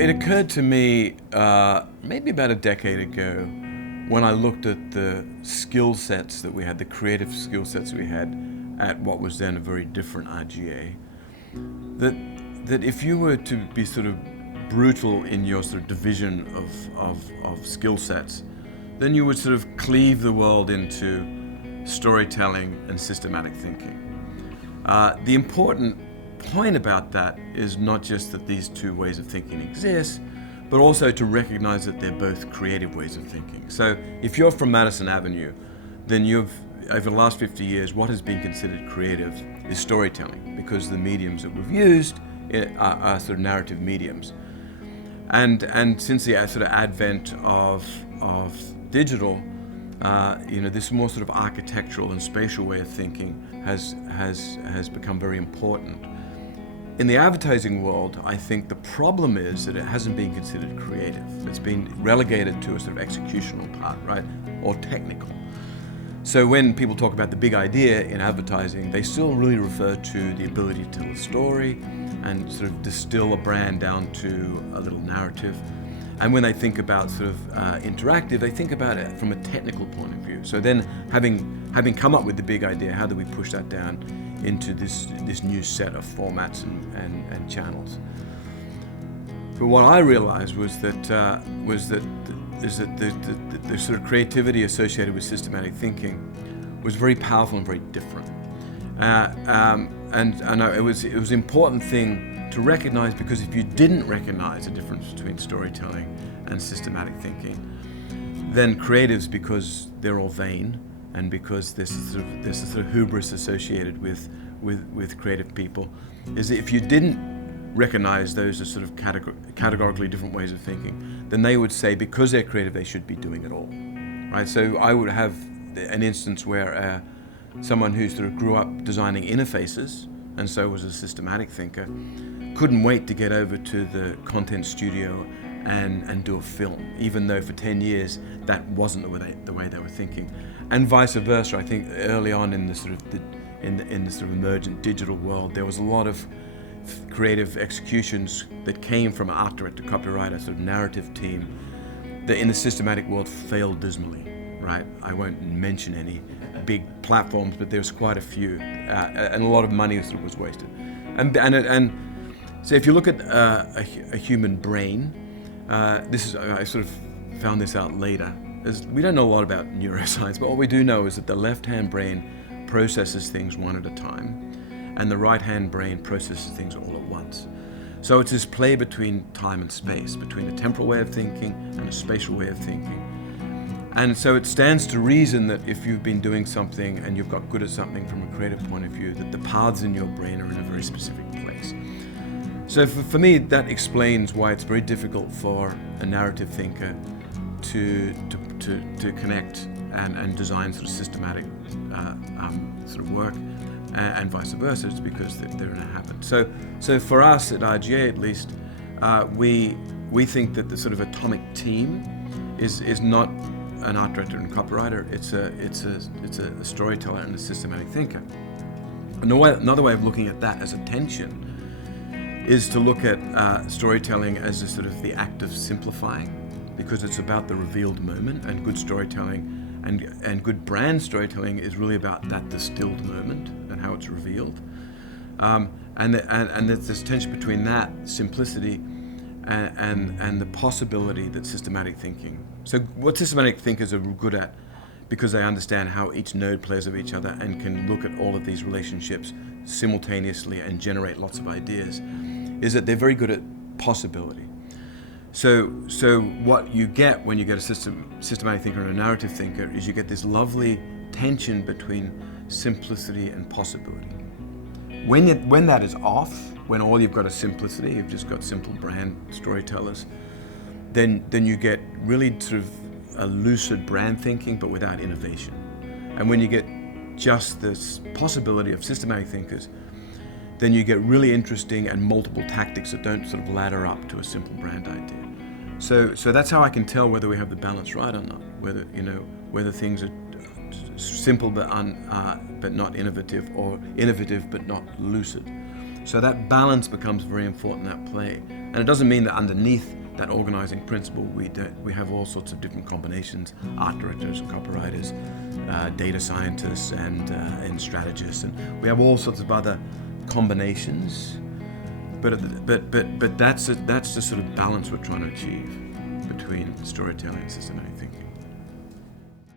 It occurred to me maybe about a decade ago when I looked at the skill sets that we had, the creative skill sets we had at what was then a very different RGA, that if you were to be sort of brutal in your sort of division of skill sets, then you would sort of cleave the world into storytelling and systematic thinking. The important point about that is not just that these two ways of thinking exist, but also to recognize that they're both creative ways of thinking. So if you're from Madison Avenue, then over the last 50 years, what has been considered creative is storytelling, because the mediums that we've used are sort of narrative mediums. And since the sort of advent of digital, this more sort of architectural and spatial way of thinking has become very important. In the advertising world, I think the problem is that it hasn't been considered creative. It's been relegated to a sort of executional part, right, or technical. So when people talk about the big idea in advertising, they still really refer to the ability to tell a story and sort of distill a brand down to a little narrative. And when they think about sort of interactive, they think about it from a technical point of view. So then having come up with the big idea, how do we push that down into this new set of formats and channels? But what I realized was that the sort of creativity associated with systematic thinking was very powerful and very different. It was an important thing to recognize, because if you didn't recognize the difference between storytelling and systematic thinking, then creatives, because they're all vain, and because there's a sort of hubris associated with creative people, is that if you didn't recognize those as sort of categorically different ways of thinking, then they would say because they're creative they should be doing it all, right? So I would have an instance where someone who sort of grew up designing interfaces and so was a systematic thinker couldn't wait to get over to the content studio and do a film, even though for 10 years that wasn't the way they were thinking, and vice versa. I think early on in the sort of emergent digital world, there was a lot of creative executions that came from an art director, copywriter, sort of narrative team that in the systematic world failed dismally, right? I won't mention any big platforms, but there's quite a few, and a lot of money sort of was wasted. And so if you look at a human brain, I sort of found this out later. We don't know a lot about neuroscience, but what we do know is that the left-hand brain processes things one at a time, and the right-hand brain processes things all at once. So it's this play between time and space, between a temporal way of thinking and a spatial way of thinking. And so it stands to reason that if you've been doing something and you've got good at something from a creative point of view, that the paths in your brain are in a very specific place. So for me, that explains why it's very difficult for a narrative thinker to connect and design sort of systematic sort of work, and vice versa. It's because they're in a habit. So for us at RGA, at least, we think that the sort of atomic team is not an art director and copywriter. It's a storyteller and a systematic thinker. Another way of looking at that as a tension is to look at storytelling as a sort of the act of simplifying, because it's about the revealed moment, and good storytelling and good brand storytelling is really about that distilled moment and how it's revealed. And there's this tension between that simplicity and the possibility that systematic thinking. So what systematic thinkers are good at, because they understand how each node plays with each other and can look at all of these relationships simultaneously and generate lots of ideas, is that they're very good at possibility. So what you get when you get a systematic thinker and a narrative thinker is you get this lovely tension between simplicity and possibility. When that is off, when all you've got is simplicity, you've just got simple brand storytellers, then you get really sort of a lucid brand thinking, but without innovation. And when you get just this possibility of systematic thinkers, then you get really interesting and multiple tactics that don't sort of ladder up to a simple brand idea. So that's how I can tell whether we have the balance right or not, whether things are simple but not innovative, or innovative but not lucid. So that balance becomes very important at play. And it doesn't mean that underneath that organizing principle we have all sorts of different combinations, art directors and copywriters, data scientists and strategists, and we have all sorts of other combinations. But that's the sort of balance we're trying to achieve between storytelling and systematic thinking.